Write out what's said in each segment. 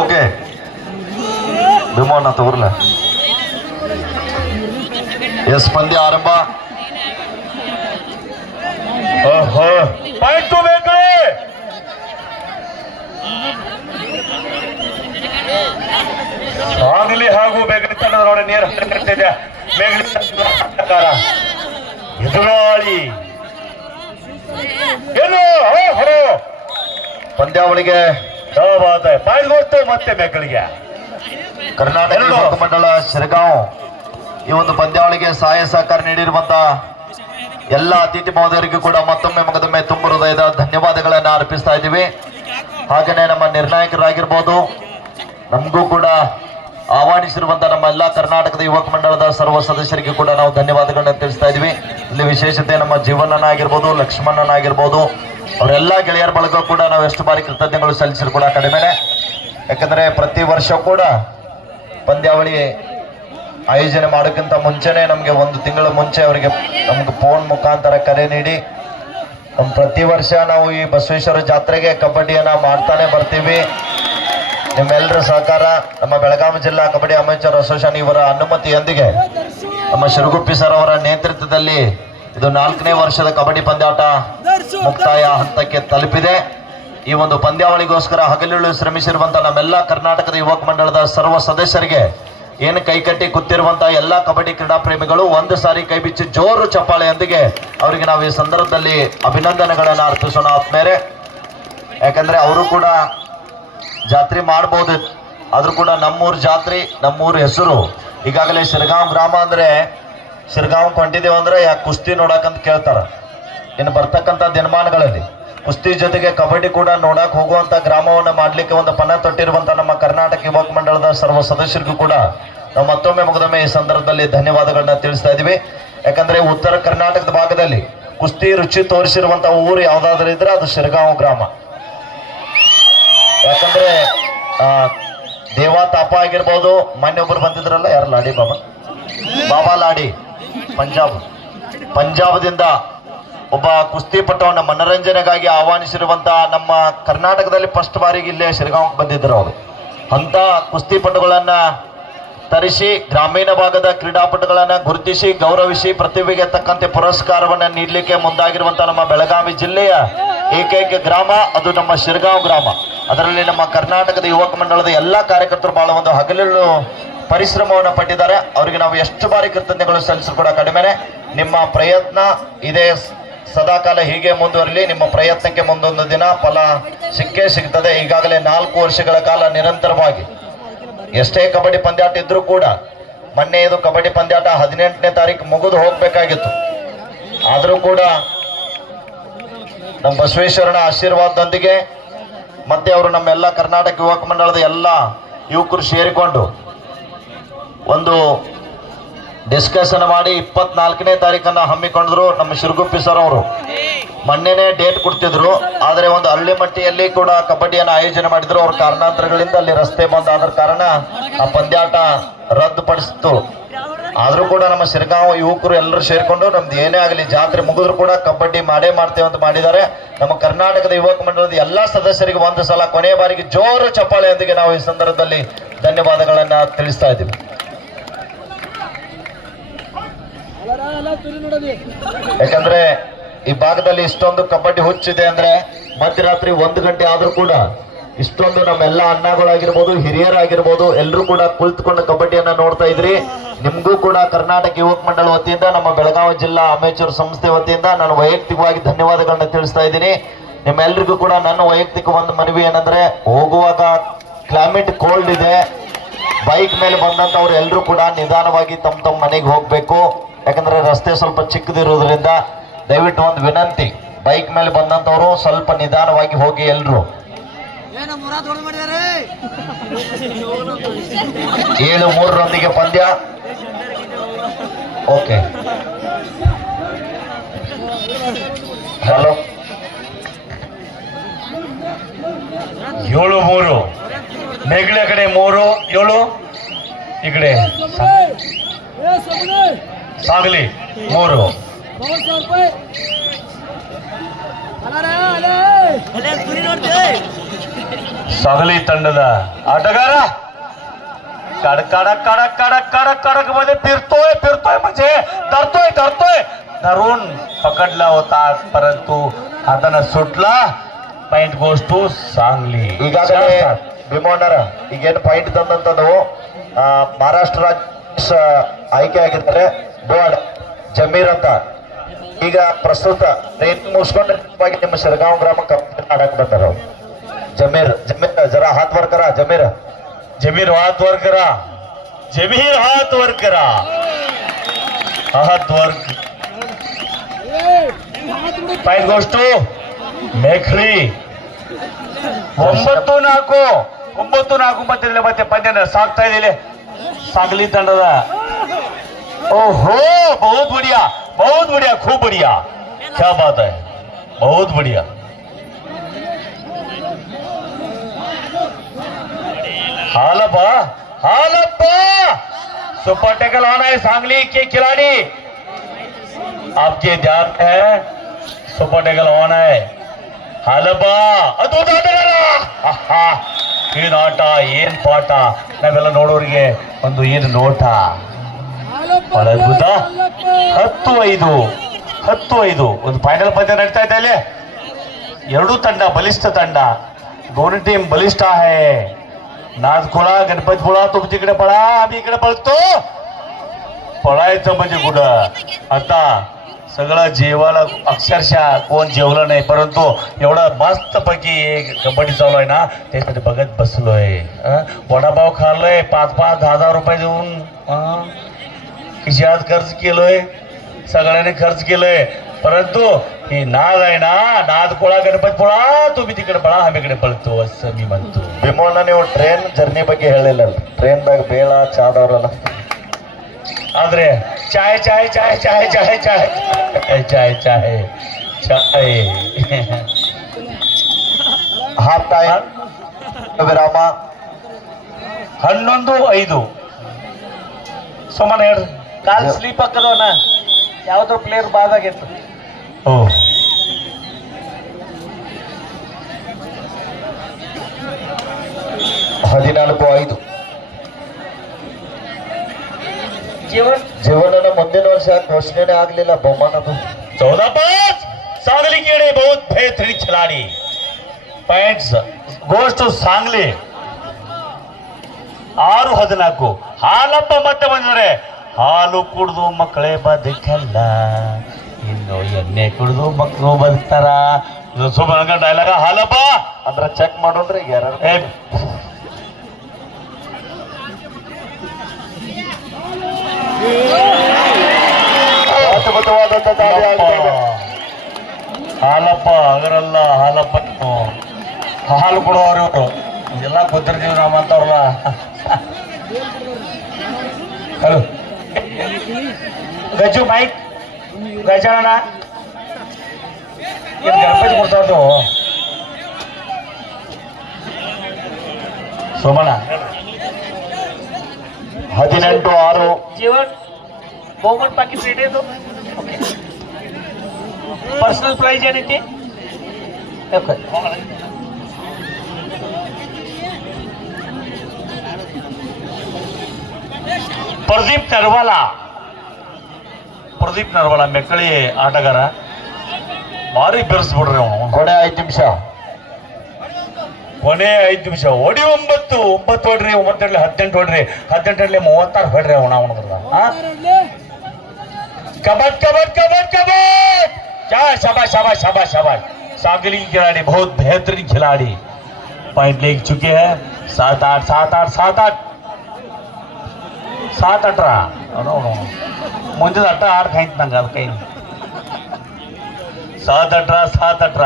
Okay ವಿಮಾನ ತಗೋರ್ಲ. S ಪಂದ್ಯ ಆರಂಭ. ಸಾಗಲಿ ಹಾಗೂ ಬೇಗನೆ ತಂಡದ ನೋಡಿ ನೇರ ಕಟ್ಟಿದೆ. ಎದುರಾಳಿ ಏನು ಪಂದ್ಯಾವಳಿಗೆ ಪಾಲ್ಗೊಳ್ತು ಮತ್ತೆ ಬೇಕಳಿಗೆ ಕರ್ನಾಟಕ ಯುವಕ ಮಂಡಳ ಶಿರಗಾಂವ್ ಈ ಒಂದು ಪಂದ್ಯಾವಳಿಗೆ ಸಹಾಯ ಸಹಕಾರ ನೀಡಿರುವಂತಹ ಎಲ್ಲ ಅತಿಥಿ ಮಹೋದಯರಿಗೂ ಕೂಡ ಮತ್ತೊಮ್ಮೆ ಮಗದೊಮ್ಮೆ ತುಂಬ ಹೃದಯದ ಧನ್ಯವಾದಗಳನ್ನು ಅರ್ಪಿಸ್ತಾ ಇದ್ದೀವಿ. ಹಾಗೆಯೇ ನಮ್ಮ ನಿರ್ಣಾಯಕರಾಗಿರ್ಬೋದು, ನಮಗೂ ಕೂಡ ಆಹ್ವಾನಿಸಿರುವಂತಹ ನಮ್ಮ ಎಲ್ಲ ಕರ್ನಾಟಕದ ಯುವಕ ಮಂಡಳದ ಸರ್ವ ಸದಸ್ಯರಿಗೆ ಕೂಡ ನಾವು ಧನ್ಯವಾದಗಳನ್ನ ತಿಳಿಸ್ತಾ ಇದ್ದೀವಿ. ಇಲ್ಲಿ ವಿಶೇಷತೆ ನಮ್ಮ ಜೀವನನಾಗಿರ್ಬೋದು, ಲಕ್ಷ್ಮಣನಾಗಿರ್ಬೋದು, ಅವರೆಲ್ಲ ಗೆಳೆಯರ ಬಳಗ ಕೂಡ ನಾವು ಎಷ್ಟು ಬಾರಿ ಕೃತಜ್ಞಗಳು ಸಲ್ಲಿಸಿದ್ರು ಕೂಡ ಕಡಿಮೆನೆ. ಯಾಕಂದ್ರೆ ಪ್ರತಿ ವರ್ಷ ಕೂಡ ಪಂದ್ಯಾವಳಿ ಆಯೋಜನೆ ಮಾಡೋಕ್ಕಿಂತ ಮುಂಚೆನೆ ನಮಗೆ ಒಂದು ತಿಂಗಳ ಮುಂಚೆ ಅವರಿಗೆ ನಮ್ಗೆ ಫೋನ್ ಮುಖಾಂತರ ಕರೆ ನೀಡಿ ಪ್ರತಿ ವರ್ಷ ನಾವು ಈ ಬಸವೇಶ್ವರ ಜಾತ್ರೆಗೆ ಕಬಡ್ಡಿಯನ್ನ ಮಾಡ್ತಾನೆ ಬರ್ತೀವಿ. ನಿಮ್ಮೆಲ್ಲರ ಸಹಕಾರ, ನಮ್ಮ ಬೆಳಗಾವಿ ಜಿಲ್ಲಾ ಕಬಡ್ಡಿ ಅಮೇಚರ್ ಅಸೋಸಿಯೇಷನ್ ಇವರ ಅನುಮತಿಯೊಂದಿಗೆ ನಮ್ಮ ಶಿರಗುಪ್ಪಿ ಸರ್ ಅವರ ನೇತೃತ್ವದಲ್ಲಿ ಇದು 4ನೇ ವರ್ಷದ ಕಬಡ್ಡಿ ಪಂದ್ಯಾಟ ಮುಕ್ತಾಯ ಹಂತಕ್ಕೆ ತಲುಪಿದೆ. ಈ ಒಂದು ಪಂದ್ಯಾವಳಿಗೋಸ್ಕರ ಹಗಲಿರುಳು ಶ್ರಮಿಸಿರುವಂತಹ ನಮ್ಮೆಲ್ಲ ಕರ್ನಾಟಕದ ಯುವಕ ಮಂಡಳದ ಸರ್ವ ಸದಸ್ಯರಿಗೆ, ಏನು ಕೈಕಟ್ಟಿ ಕೂತಿರುವಂತಹ ಎಲ್ಲ ಕಬಡ್ಡಿ ಕ್ರೀಡಾ ಪ್ರೇಮಿಗಳು ಒಂದು ಸಾರಿ ಕೈ ಬಿಚ್ಚಿ ಜೋರು ಚಪ್ಪಾಳೆಯೊಂದಿಗೆ ಅವರಿಗೆ ನಾವು ಈ ಸಂದರ್ಭದಲ್ಲಿ ಅಭಿನಂದನೆಗಳನ್ನು ಅರ್ಪಿಸೋಣ ಆತ್ಮೇಲೆ. ಯಾಕಂದ್ರೆ ಅವರು ಕೂಡ ಜಾತ್ರೆ ಮಾಡ್ಬೋದು, ಆದ್ರೂ ಕೂಡ ನಮ್ಮೂರ ಜಾತ್ರೆ, ನಮ್ಮೂರ ಹೆಸರು. ಈಗಾಗಲೇ ಶಿರಗಾಂವ್ ಗ್ರಾಮ ಅಂದ್ರೆ ಶಿರಗಾಂವ್ ಕೊಂಡಿದ್ದೇವೆ ಅಂದ್ರೆ ಯಾಕೆ ಕುಸ್ತಿ ನೋಡಕಂತ ಕೇಳ್ತಾರ. ಇನ್ನು ಬರ್ತಕ್ಕಂಥ ದಿನಮಾನಗಳಲ್ಲಿ ಕುಸ್ತಿ ಜೊತೆಗೆ ಕಬಡ್ಡಿ ಕೂಡ ನೋಡಕ್ ಹೋಗುವಂತ ಗ್ರಾಮವನ್ನು ಮಾಡ್ಲಿಕ್ಕೆ ಒಂದು ಪಣ ತೊಟ್ಟಿರುವಂತ ನಮ್ಮ ಕರ್ನಾಟಕ ಯುವಕ ಮಂಡಳದ ಸರ್ವ ಸದಸ್ಯರಿಗೂ ಕೂಡ ನಾವು ಮತ್ತೊಮ್ಮೆ ಮುಗದೊಮ್ಮೆ ಈ ಸಂದರ್ಭದಲ್ಲಿ ಧನ್ಯವಾದಗಳನ್ನ ತಿಳಿಸ್ತಾ ಇದೀವಿ. ಯಾಕಂದ್ರೆ ಉತ್ತರ ಕರ್ನಾಟಕದ ಭಾಗದಲ್ಲಿ ಕುಸ್ತಿ ರುಚಿ ತೋರಿಸಿರುವಂತ ಊರು ಯಾವ್ದಾದ್ರು ಇದ್ರೆ ಅದು ಶಿರಗಾಂವ್ ಗ್ರಾಮ. ಯಾಕಂದ್ರೆ ದೇವಾ ತಾಪ ಆಗಿರ್ಬೋದು, ಮೊನ್ನೆ ಒಬ್ರು ಬಂದಿದ್ರಲ್ಲ, ಯಾರು ಲಾಡಿ ಬಾಬಾ ಲಾಡಿ ಪಂಜಾಬದಿಂದ ಒಬ್ಬ ಕುಸ್ತಿಪಟುವನ್ನ ಮನರಂಜನೆಗಾಗಿ ಆಹ್ವಾನಿಸಿರುವಂತಹ ನಮ್ಮ ಕರ್ನಾಟಕದಲ್ಲಿ ಫಸ್ಟ್ ಬಾರಿಗೆ ಇಲ್ಲೇ ಶಿರಗಾಂವ್ಗೆ ಬಂದಿದ್ರು ಅವರು. ಅಂತ ಕುಸ್ತಿಪಟುಗಳನ್ನ ತರಿಸಿ ಗ್ರಾಮೀಣ ಭಾಗದ ಕ್ರೀಡಾಪಟುಗಳನ್ನ ಗುರುತಿಸಿ ಗೌರವಿಸಿ ಪ್ರತಿಭೆಗೆ ತಕ್ಕಂತೆ ಪುರಸ್ಕಾರವನ್ನ ನೀಡಲಿಕ್ಕೆ ಮುಂದಾಗಿರುವಂತಹ ನಮ್ಮ ಬೆಳಗಾವಿ ಜಿಲ್ಲೆಯ ಏಕೈಕ ಗ್ರಾಮ ಅದು ನಮ್ಮ ಶಿರಗಾಂವ್ ಗ್ರಾಮ. ಅದರಲ್ಲಿ ನಮ್ಮ ಕರ್ನಾಟಕದ ಯುವಕ ಮಂಡಳದ ಎಲ್ಲ ಕಾರ್ಯಕರ್ತರು ಬಹಳ ಒಂದು ಹಗಲಿರುಳು ಪರಿಶ್ರಮವನ್ನು ಪಟ್ಟಿದ್ದಾರೆ. ಅವರಿಗೆ ನಾವು ಎಷ್ಟು ಬಾರಿ ಕೃತಜ್ಞಗಳು ಸಲ್ಲಿಸಲು ಕೂಡ ಕಡಿಮೆನೆ. ನಿಮ್ಮ ಪ್ರಯತ್ನ ಇದೇ ಸದಾಕಾಲ ಹೀಗೆ ಮುಂದುವರಲಿ. ನಿಮ್ಮ ಪ್ರಯತ್ನಕ್ಕೆ ಮುಂದೊಂದು ದಿನ ಫಲ ಸಿಕ್ಕೇ ಸಿಗ್ತದೆ. ಈಗಾಗಲೇ 4 ವರ್ಷಗಳ ಕಾಲ ನಿರಂತರವಾಗಿ ಎಷ್ಟೇ ಕಬಡ್ಡಿ ಪಂದ್ಯಾಟ ಇದ್ರೂ ಕೂಡ, ಮೊನ್ನೆ ಇದು ಕಬಡ್ಡಿ ಪಂದ್ಯಾಟ 18ನೇ ತಾರೀಕು ಮುಗಿದು ಹೋಗ್ಬೇಕಾಗಿತ್ತು. ಆದರೂ ಕೂಡ ನಮ್ಮ ಬಸವೇಶ್ವರನ ಆಶೀರ್ವಾದದೊಂದಿಗೆ ಮತ್ತೆ ಅವರು ನಮ್ಮೆಲ್ಲ ಕರ್ನಾಟಕ ಯುವಕ ಮಂಡಳದ ಎಲ್ಲ ಯುವಕರು ಸೇರಿಕೊಂಡು ಒಂದು ಡಿಸ್ಕಷನ್ ಮಾಡಿ 24ನೇ ತಾರೀಕನ್ನು ಹಮ್ಮಿಕೊಂಡಿದ್ರು. ನಮ್ಮ ಶಿರಗುಪ್ಪಿ ಸರ್ ಅವರು ಮೊನ್ನೆನೇ ಡೇಟ್ ಕೊಡ್ತಿದ್ರು, ಆದರೆ ಒಂದು ಹಳ್ಳಿಮಟ್ಟಿಯಲ್ಲಿ ಕೂಡ ಕಬಡ್ಡಿಯನ್ನು ಆಯೋಜನೆ ಮಾಡಿದ್ರು. ಅವ್ರ ಕಾರಣಾಂತರಗಳಿಂದ ಅಲ್ಲಿ ರಸ್ತೆ ಬಂದ್ ಆದ ಕಾರಣ ಆ ಪಂದ್ಯಾಟ ರದ್ದುಪಡಿಸಿತು. ಆದರೂ ಕೂಡ ನಮ್ಮ ಶಿರಗಾಂವ್ ಯುವಕರು ಎಲ್ಲರೂ ಸೇರಿಕೊಂಡು ನಮ್ದು ಏನೇ ಆಗಲಿ ಜಾತ್ರೆ ಮುಗಿದ್ರು ಕೂಡ ಕಬಡ್ಡಿ ಮಾಡೇ ಮಾಡ್ತೇವೆ ಅಂತ ಮಾಡಿದ್ದಾರೆ. ನಮ್ಮ ಕರ್ನಾಟಕದ ಯುವಕ ಮಂಡಳದ ಎಲ್ಲ ಸದಸ್ಯರಿಗೆ ಒಂದು ಸಲ ಕೊನೆಯ ಬಾರಿಗೆ ಜೋರು ಚಪ್ಪಾಳೆಯೊಂದಿಗೆ ನಾವು ಈ ಸಂದರ್ಭದಲ್ಲಿ ಧನ್ಯವಾದಗಳನ್ನ ತಿಳಿಸ್ತಾ ಇದ್ದೀವಿ. ಯಾಕಂದ್ರೆ ಈ ಭಾಗದಲ್ಲಿ ಇಷ್ಟೊಂದು ಕಬಡ್ಡಿ ಹುಚ್ಚಿದೆ ಅಂದ್ರೆ ಮಧ್ಯರಾತ್ರಿ 1 ಗಂಟೆ ಆದ್ರೂ ಕೂಡ ಇಷ್ಟೊಂದು ನಮ್ಮೆಲ್ಲ ಅಣ್ಣಗಳಾಗಿರ್ಬೋದು, ಹಿರಿಯರಾಗಿರ್ಬೋದು, ಎಲ್ಲರೂ ಕೂಡ ಕುಳಿತುಕೊಂಡು ಕಬಡ್ಡಿಯನ್ನ ನೋಡ್ತಾ ಇದ್ರಿ. ನಿಮ್ಗೂ ಕೂಡ ಕರ್ನಾಟಕ ಯುವಕ ಮಂಡಳ ವತಿಯಿಂದ, ನಮ್ಮ ಬೆಳಗಾವಿ ಜಿಲ್ಲಾ ಅಮೇಚೂರ್ ಸಂಸ್ಥೆ ವತಿಯಿಂದ ನಾನು ವೈಯಕ್ತಿಕವಾಗಿ ಧನ್ಯವಾದಗಳನ್ನ ತಿಳಿಸ್ತಾ ಇದ್ದೀನಿ. ನಿಮ್ಮೆಲ್ಲರಿಗೂ ಕೂಡ ನನ್ನ ವೈಯಕ್ತಿಕ ಒಂದು ಮನವಿ ಏನಂದ್ರೆ, ಹೋಗುವಾಗ ಕ್ಲೈಮೇಟ್ ಕೋಲ್ಡ್ ಇದೆ, ಬೈಕ್ ಮೇಲೆ ಬಂದಂತವ್ರು ಎಲ್ಲರೂ ಕೂಡ ನಿಧಾನವಾಗಿ ತಮ್ಮ ಮನೆಗೆ ಹೋಗ್ಬೇಕು. ಯಾಕಂದ್ರೆ ರಸ್ತೆ ಸ್ವಲ್ಪ ಚಿಕ್ಕದಿರೋದ್ರಿಂದ ದಯವಿಟ್ಟು ಒಂದು ವಿನಂತಿ, ಬೈಕ್ ಮೇಲೆ ಬಂದಂತವ್ರು ಸ್ವಲ್ಪ ನಿಧಾನವಾಗಿ ಹೋಗಿ. ಎಲ್ರು 7-3 ಪಂದ್ಯ. ಓಕೆ, ಹಲೋ, 7-3 ಮೇಘಳೆ ಕಡೆ 3, 7 ಈ ಕಡೆ ಸಾಗಲಿ 3. ಸಾಗಲಿ ತಂಡದ आटगार कडक कडक कडक कडक कडक कडक मध्ये फिरतोय फिरतोय म्हणजे धरतोय धरतोय धरून पकडला होता परंतु हाताने सुटला पॉइंट गोes to सांगली ಈಗಾಗಲೇ ಭೀಮಣ್ಣರ ಈಗೇನು ಪಾಯಿಂಟ್ ತಂದಂತದ್ದು ಮಹಾರಾಷ್ಟ್ರ ರಾಜ್ಯ ಆಯ್ಕೆ ಆಗಿದ್ದಾರೆ ಬೋರ್ಡ್ ಜಮೀರ್ ಅಂತ ಈಗ ಪ್ರಸ್ತುತ ಟ್ರೈನಿಂಗ್ ಮುಗಿಸ್ಕೊಂಡು ನಿಮ್ಮ ಶಿರಗಾಂವ್ ಗ್ರಾಮಕ್ಕೆ ಆಡಕ್ ಬಂದಾರ जमीर जमीर जरा हात वर करा जमीर जमीर हात वर करा जमीर हात वर करा हात वर पाय गोष्ट मेखळी 9 ನಾಲ್ಕು ಮತ್ತೆ ಪಂದ್ಯನ ಸಾಕ್ತಾ ಇದಿಲ್ಲ ಸಾಗಲಿ ತಂಡದ ओहो बहुत बढ़िया खूब बढ़िया क्या बात है बहुत बढ़िया हालप्पा सुपर टैकल ऑन है सांगली के खिलाड़ी आपके ध्यान है सुपर टैकल ऑन है हालप्पा ಏನ್ ಆಟ ಏನ್ ಪಾಠ ನಾವೆಲ್ಲ ನೋಡೋರಿಗೆ ಒಂದು ಏನು ನೋಟ ಅದ್ಭುತ 10-5 ಒಂದು ಫೈನಲ್ ಪಂದ್ಯ ನಡೀತಾ ಇದೆ ಅಲ್ಲಿ ಎರಡು ತಂಡ ಬಲಿಷ್ಠ ತಂಡ दोन्ही टीम बलिष्ठ आहे नाचखोळा गणपतीपुळा तुमच्या इकडे पळा आम्ही इकडे पळतो पळायचं म्हणजे कुठं आता सगळं जेवायला अक्षरशः कोण जेवलं नाही परंतु एवढा मस्त पैकी कबड्डी चालू आहे ना त्यासाठी बघत बसलोय वडापाव खाल्लोय 5,000 रुपये देऊन खिशात खर्च केलोय सगळ्यांनी खर्च केलोय परंतु ही नाद आहे ना नादखोळा गणपतीपुळा तुम्ही तिकडे पळा आम्ही इकडे पळतो असं मी म्हणतो ಭೀಮಣ್ಣ ನೀವು ಟ್ರೈನ್ ಜರ್ನಿ ಬಗ್ಗೆ ಹೇಳಿಲ್ಲ ಟ್ರೈನ್ದಾಗ ಬೇಳ ಚಾದವ್ರಲ್ಲ ಆದ್ರೆ ಚಾಯ್ ಚಾಯ್ ಚಾಯ್ ಚಾಯ್ ಚಾಯ್ ಚಾಯ್ ಚಾಯ್ ಚಾಯ್ ಚಾಯ್ ಹಾಫ್ ಟೈಮ್ ವಿರಾಮ 11-5 ಸುಮ್ಮನೆ ಹೇಳ್ರಿ ಕಾಲ್ ಸ್ಲೀಪ್ ಹಾಕದವನ ಯಾವ್ದೋ ಪ್ಲೇಯರ್ ಬಾದಾಗಿತ್ತು ಓ 14-5 ಜೀವನನ ಮುಂದಿನ ವರ್ಷ ಘೋಷಣೆ ಆಗ್ಲಿಲ್ಲ ಬಹುಮಾನದು 14-5 सांगली केड़े बहुत बेहतरीन खिलाड़ी पॉइंट्स गोes to सांगली 6-14 ಹಾಲಪ್ಪ ಮತ್ತೆ ಬಂದರೆ ಹಾಲು ಕುಡಿದು ಮಕ್ಕಳೇ ಬದುಕಲ್ಲ ಇನ್ನು ಎಣ್ಣೆ ಕುಡಿದು ಮಕ್ಕಳು ಬದುಕ್ತಾರ ಇದು ಸುಮ್ಮನೆ ಡೈಲಾಗ ಹಾಲಪ್ಪ ಅಂದ್ರ ಚೆಕ್ ಮಾಡೋಣ್ರಿ ಈಗ ಯಾರು ಅದ್ಭುತವಾದಂತ ದಾಳಿ ಆಗಿದೆ ಹಾಲಪ್ಪ ಅದರಲ್ಲ ಹಾಲಪ್ಪ ಹಾಲು ಕೊಡೋರು ಎಲ್ಲ ಗೊತ್ತಿರ್ತೀವಿ ನಮ್ಮಂತವ್ರಲ್ಲ ಹಲೋ ಗಜ್ಜು ಮೈಕ್ ಗಜಾನನ ಏನು ಗಣಪತಿ ಕೊಡ್ತಾವ್ದು ಸೋಮಣ್ಣ 18-6 जेवण बहुमत पाकिट रेट आहे तो पर्सनल प्राइज आहे ते ಪ್ರದೀಪ್ ನರ್ವಾಲ ಮೆಕ್ಕಳಿ ಆಟಗಾರ ಭಾರಿ ಬೆರೆಸ್ಬಿಡ್ರಿ ಅವನು ಕೊನೆ 5 ನಿಮಿಷ ಕೊನೆ 5 ನಿಮಿಷ ಹೊಡಿ 9 ಹೊಡ್ರಿ 9 18 ಹೊಡ್ರಿ 18 36 ಹೊಡ್ರಿ ಅವನ कबड्डी कबड्डी कबड्डी कबड्डी क्या शाबाश शाबाश शाबाश शाबाश सांगली की खिलाड़ी बहुत बेहतरीन खिलाड़ी पॉइंट ले चुके हैं 7-18 ಮುಂದೆ 8 ಖಾಯ್ತು ನಂಗೆ ಅದು ಕೈ 7-18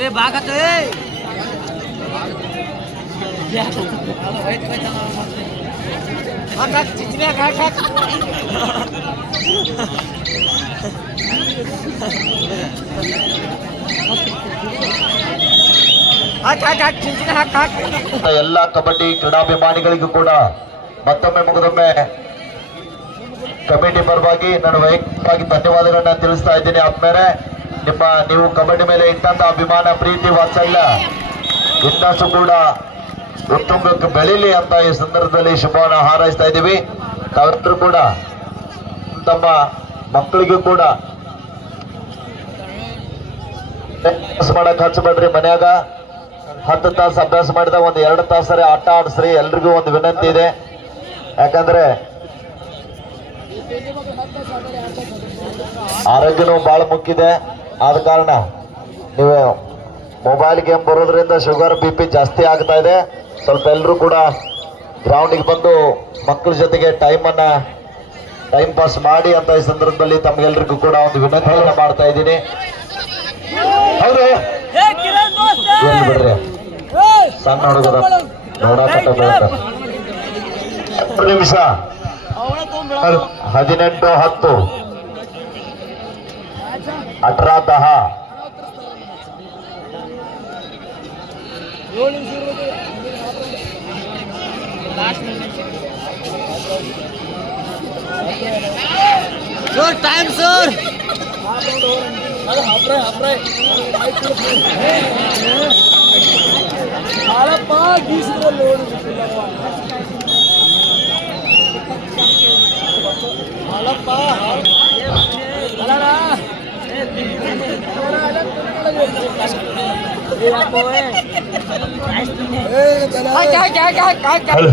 ए बागत ए चिचण्या खा खा ಎಲ್ಲ ಕಬಡ್ಡಿ ಕ್ರೀಡಾಭಿಮಾನಿಗಳಿಗೂ ಕೂಡ ಮತ್ತೊಮ್ಮೆ ಮುಗಿದೊಮ್ಮೆ ಕಮಿಟಿ ಪರವಾಗಿ ನಾನು ವೈಯಕ್ತಿಕವಾಗಿ ಧನ್ಯವಾದಗಳನ್ನ ತಿಳಿಸ್ತಾ ಇದ್ದೀನಿ. ಆದ್ಮೇಲೆ ನೀವು ಕಬಡ್ಡಿ ಮೇಲೆ ಇಟ್ಟಂತ ಅಭಿಮಾನ, ಪ್ರೀತಿ, ವಾತ್ಸಲ್ಯ ಇನ್ನಷ್ಟು ಕೂಡ ಉತ್ತುಂಗಕ್ಕೆ ಬೆಳೀಲಿ ಅಂತ ಈ ಸಂದರ್ಭದಲ್ಲಿ ಶುಭವನ್ನ ಹಾರೈಸ್ತಾ ಇದ್ದೀವಿ. ತಾವೆಲ್ಲರೂ ಕೂಡ ತಮ್ಮ ಮಕ್ಕಳಿಗೂ ಕೂಡ ಅಭ್ಯಾಸ ಮಾಡಕ್ ಹಚ್ಚಬೇಡ್ರಿ. ಮನ್ಯಾಗ 10 ತಾಸು ಅಭ್ಯಾಸ ಮಾಡಿದ ಒಂದು 2 ತಾಸರೆ ಆಟ ಆಡಿಸ್ರಿ. ಎಲ್ರಿಗೂ ಒಂದು ವಿನಂತಿ ಇದೆ. ಯಾಕಂದ್ರೆ ಆರೋಗ್ಯನೂ ಬಹಳ ಮುಖ್ಯ ಇದೆ. ಆದ ಕಾರಣ ನೀವು ಮೊಬೈಲ್ ಗೇಮ್ ಬರೋದ್ರಿಂದ ಶುಗರ್ BP ಜಾಸ್ತಿ ಆಗ್ತಾ ಇದೆ. ಸ್ವಲ್ಪ ಎಲ್ಲರೂ ಕೂಡ ಗ್ರೌಂಡಿಗೆ ಬಂದು ಮಕ್ಕಳ ಜೊತೆಗೆ ಟೈಮ್ ಪಾಸ್ ಮಾಡಿ ಅಂತ ಈ ಸಂದರ್ಭದಲ್ಲಿ ತಮ್ಗೆಲ್ರಿಗೂ ಕೂಡ ಒಂದು ವಿನಂತಿಯನ್ನ ಮಾಡ್ತಾ ಇದ್ದೀನಿ. ಹೌದು ಎಲ್ಲಿ ಬಿಡ್ರಿ, ಸಣ್ಣ ಹುಡುಗರ ನೋಡಾಕತ್ತ 2 ನಿಮಿಷ 18-10 18-10. Sir, time, sir. Hello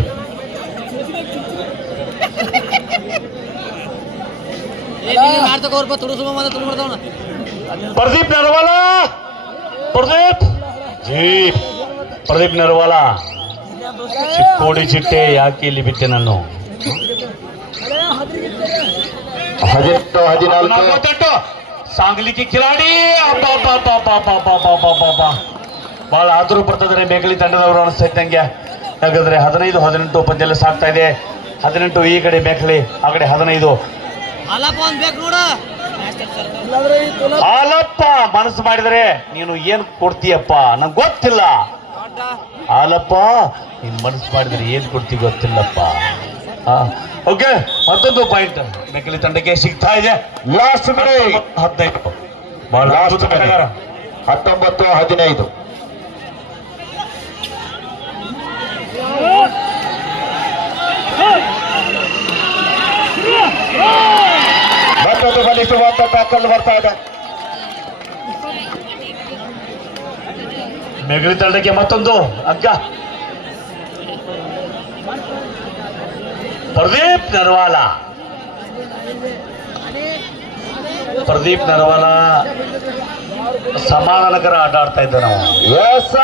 Pradeep Narwala, Pradeep Narwala Chikkodi ಚಿಟ್ಟೆ ಯಾಕೆ ಇಲ್ಲಿ ಬಿಟ್ಟೆ ನಾನು? 18-14 सांगली की खिलाಡಿ ಬಹಳ ಆದರೂ ಬರ್ತಿದ್ದಾರೆ ಮೇಘಲಿ ತಂಡದವರು ಅನಿಸ್ತೈತೆ ನಂಗೆ. ಯಾಕಂದ್ರೆ 15-18 ಪಂದ್ಯ ಸಾಕ್ತಾ ಇದೆ. 18 ಈ ಕಡೆ ಮೇಘಲಿ, ಆ ಕಡೆ 15. ಹಾಲಪ್ಪ ಮನಸ್ಸು ಮಾಡಿದರೆ ನೀನು ಏನ್ ಕೊಡ್ತೀಯಪ್ಪ ನಂಗೆ ಗೊತ್ತಿಲ್ಲ. ಹಾಲಪ್ಪ ನೀನ್ ಮನಸ್ಸು ಮಾಡಿದ್ರೆ ಏನ್ ಕೊಡ್ತೀವಿ ಗೊತ್ತಿಲ್ಲಪ್ಪ. ಓಕೆ, ಮತ್ತೊಂದು ಪಾಯಿಂಟ್ ಮೇಘಲಿ ತಂಡಕ್ಕೆ ಸಿಗ್ತಾ ಇದೆ. ಲಾಸ್ಟ್ 15 ಬಹಳ 19-15 ಮತ್ತೊಂದು ಬಲಿಸುವಂತ ಟ್ಯಾಕಲ್ ಬರ್ತಾ ಇದೆ. ಮೇಘಲಿ ತಂಡಕ್ಕೆ ಮತ್ತೊಂದು ಅಂಕ. ಪ್ರದೀಪ್ ನರವಾಲ ಸಮಾಧಾನಕರ ಆಟ ಆಡ್ತಾ ಇದ್ದ ನಾವು. ಎಸ್